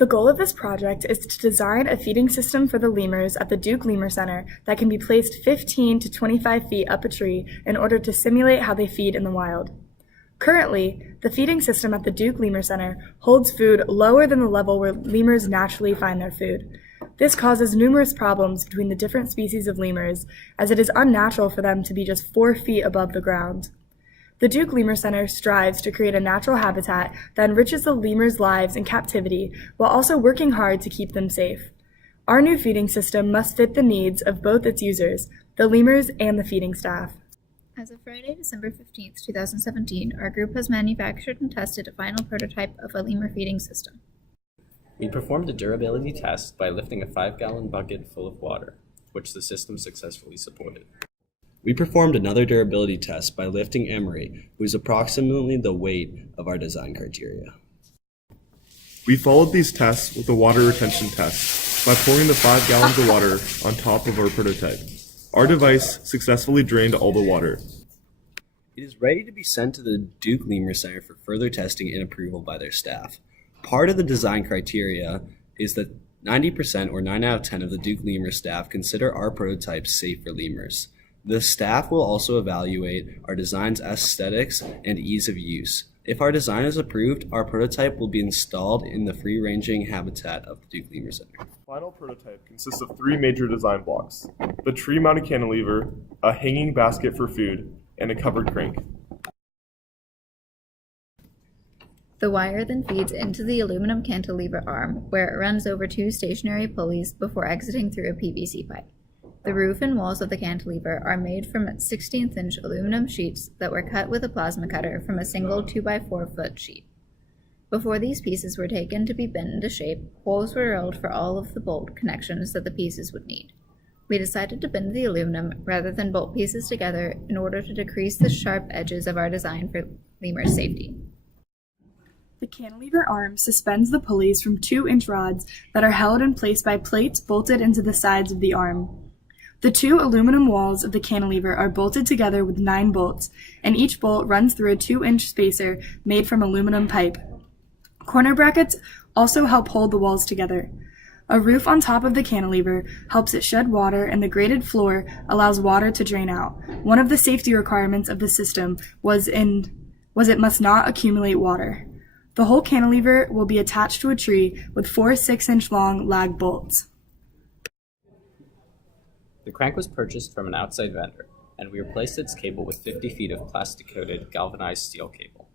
The goal of this project is to design a feeding system for the lemurs at the Duke Lemur Center that can be placed 15 to 25 feet up a tree in order to simulate how they feed in the wild. Currently, the feeding system at the Duke Lemur Center holds food lower than the level where lemurs naturally find their food. This causes numerous problems between the different species of lemurs, as it is unnatural for them to be just 4 feet above the ground. The Duke Lemur Center strives to create a natural habitat that enriches the lemurs' lives in captivity while also working hard to keep them safe. Our new feeding system must fit the needs of both its users, the lemurs and the feeding staff. As of Friday, December 15, 2017, our group has manufactured and tested a final prototype of a lemur feeding system. We performed a durability test by lifting a 5-gallon bucket full of water, which the system successfully supported. We performed another durability test by lifting Emery, who is approximately the weight of our design criteria. We followed these tests with a water retention test by pouring the 5 gallons of water on top of our prototype. Our device successfully drained all the water. It is ready to be sent to the Duke Lemur Center for further testing and approval by their staff. Part of the design criteria is that 90% or 9 out of 10 of the Duke Lemur staff consider our prototypes safe for lemurs. The staff will also evaluate our design's aesthetics and ease of use. If our design is approved, our prototype will be installed in the free-ranging habitat of the Duke Lemur Center. The final prototype consists of 3 major design blocks: the tree-mounted cantilever, a hanging basket for food, and a covered crank. The wire then feeds into the aluminum cantilever arm, where it runs over 2 stationary pulleys before exiting through a PVC pipe. The roof and walls of the cantilever are made from 16th-inch aluminum sheets that were cut with a plasma cutter from a single 2x4-foot sheet. Before these pieces were taken to be bent into shape, holes were drilled for all of the bolt connections that the pieces would need. We decided to bend the aluminum rather than bolt pieces together in order to decrease the sharp edges of our design for lemur safety. The cantilever arm suspends the pulleys from 2-inch rods that are held in place by plates bolted into the sides of the arm. The 2 aluminum walls of the cantilever are bolted together with 9 bolts, and each bolt runs through a 2-inch spacer made from aluminum pipe. Corner brackets also help hold the walls together. A roof on top of the cantilever helps it shed water, and the graded floor allows water to drain out. One of the safety requirements of the system was it must not accumulate water. The whole cantilever will be attached to a tree with 4 6-inch long lag bolts. The crank was purchased from an outside vendor, and we replaced its cable with 50 feet of plastic-coated galvanized steel cable.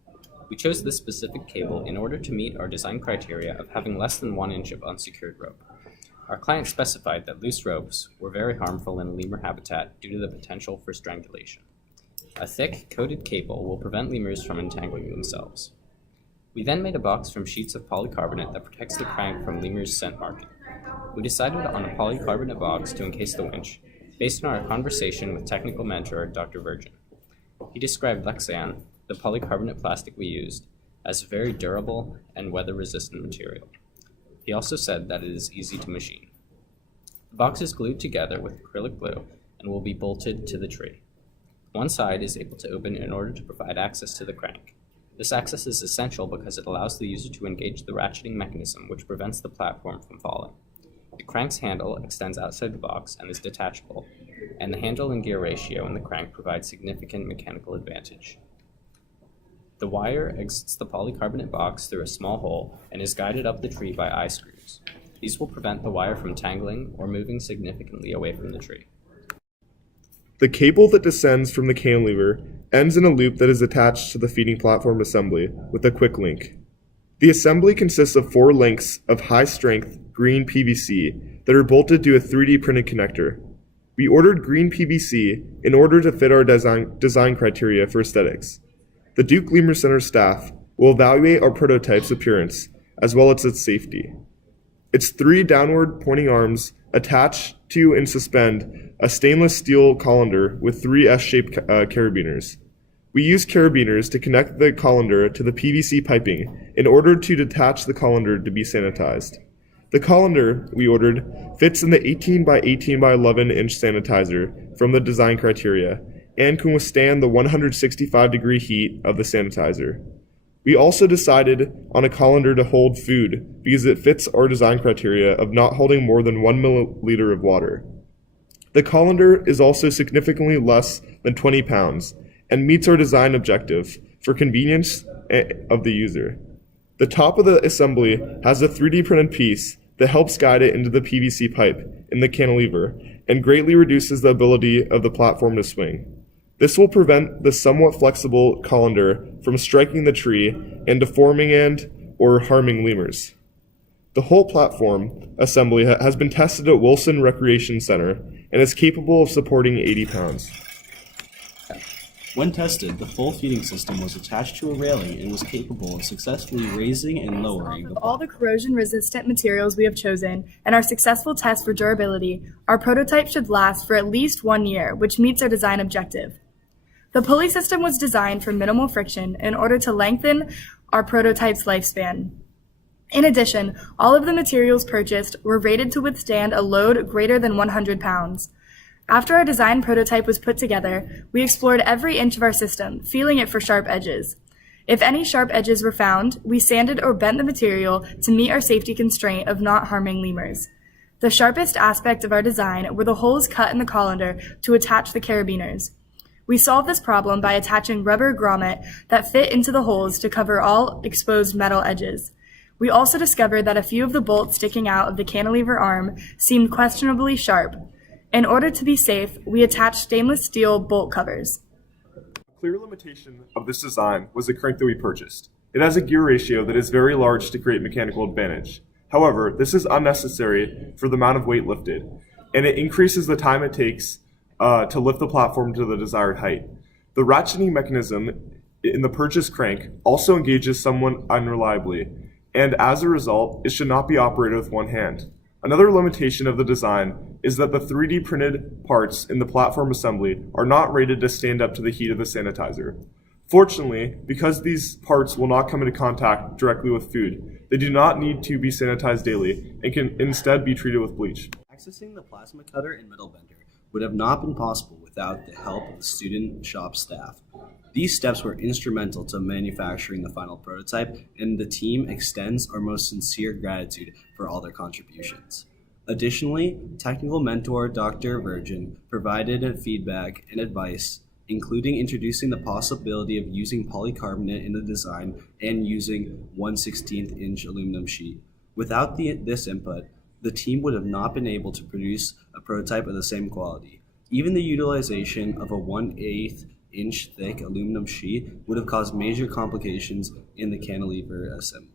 We chose this specific cable in order to meet our design criteria of having less than 1 inch of unsecured rope. Our client specified that loose ropes were very harmful in a lemur habitat due to the potential for strangulation. A thick, coated cable will prevent lemurs from entangling themselves. We then made a box from sheets of polycarbonate that protects the crank from lemurs' scent marking. We decided on a polycarbonate box to encase the winch, based on our conversation with technical mentor Dr. Virgin. He described Lexan, the polycarbonate plastic we used, as a very durable and weather-resistant material. He also said that it is easy to machine. The box is glued together with acrylic glue and will be bolted to the tree. One side is able to open in order to provide access to the crank. This access is essential because it allows the user to engage the ratcheting mechanism, which prevents the platform from falling. The crank's handle extends outside the box and is detachable, and the handle and gear ratio in the crank provides significant mechanical advantage. The wire exits the polycarbonate box through a small hole and is guided up the tree by eye screws. These will prevent the wire from tangling or moving significantly away from the tree. The cable that descends from the cantilever ends in a loop that is attached to the feeding platform assembly with a quick link. The assembly consists of 4 links of high-strength green PVC that are bolted to a 3D printed connector. We ordered green PVC in order to fit our design criteria for aesthetics. The Duke Lemur Center staff will evaluate our prototype's appearance as well as its safety. Its 3 downward pointing arms attach to and suspend a stainless steel colander with 3 S-shaped carabiners. We use carabiners to connect the colander to the PVC piping in order to detach the colander to be sanitized. The colander we ordered fits in the 18 by 18 by 11 inch sanitizer from the design criteria and can withstand the 165-degree heat of the sanitizer. We also decided on a colander to hold food because it fits our design criteria of not holding more than 1 milliliter of water. The colander is also significantly less than 20 pounds and meets our design objective for convenience of the user. The top of the assembly has a 3D printed piece that helps guide it into the PVC pipe in the cantilever and greatly reduces the ability of the platform to swing. This will prevent the somewhat flexible colander from striking the tree and deforming or harming lemurs. The whole platform assembly has been tested at Wilson Recreation Center and is capable of supporting 80 pounds. When tested, the full feeding system was attached to a railing and was capable of successfully raising and lowering With all the corrosion-resistant materials we have chosen and our successful test for durability, our prototype should last for at least 1 year, which meets our design objective. The pulley system was designed for minimal friction in order to lengthen our prototype's lifespan. In addition, all of the materials purchased were rated to withstand a load greater than 100 pounds. After our design prototype was put together, we explored every inch of our system, feeling it for sharp edges. If any sharp edges were found, we sanded or bent the material to meet our safety constraint of not harming lemurs. The sharpest aspect of our design were the holes cut in the colander to attach the carabiners. We solved this problem by attaching rubber grommet that fit into the holes to cover all exposed metal edges. We also discovered that a few of the bolts sticking out of the cantilever arm seemed questionably sharp. In order to be safe, we attached stainless steel bolt covers. A clear limitation of this design was the crank that we purchased. It has a gear ratio that is very large to create mechanical advantage. However, this is unnecessary for the amount of weight lifted, and it increases the time it takes to lift the platform to the desired height. The ratcheting mechanism in the purchased crank also engages somewhat unreliably, and as a result, it should not be operated with one hand. Another limitation of the design is that the 3D printed parts in the platform assembly are not rated to stand up to the heat of the sanitizer. Fortunately, because these parts will not come into contact directly with food, they do not need to be sanitized daily and can instead be treated with bleach. Accessing the plasma cutter and metal bender would have not been possible without the help of the student shop staff. These steps were instrumental to manufacturing the final prototype, and the team extends our most sincere gratitude for all their contributions. Additionally, technical mentor Dr. Virgin provided feedback and advice, including introducing the possibility of using polycarbonate in the design and using 1/16 inch aluminum sheet. Without this input, the team would have not been able to produce a prototype of the same quality. Even the utilization of a 1/8 inch thick aluminum sheet would have caused major complications in the cantilever assembly.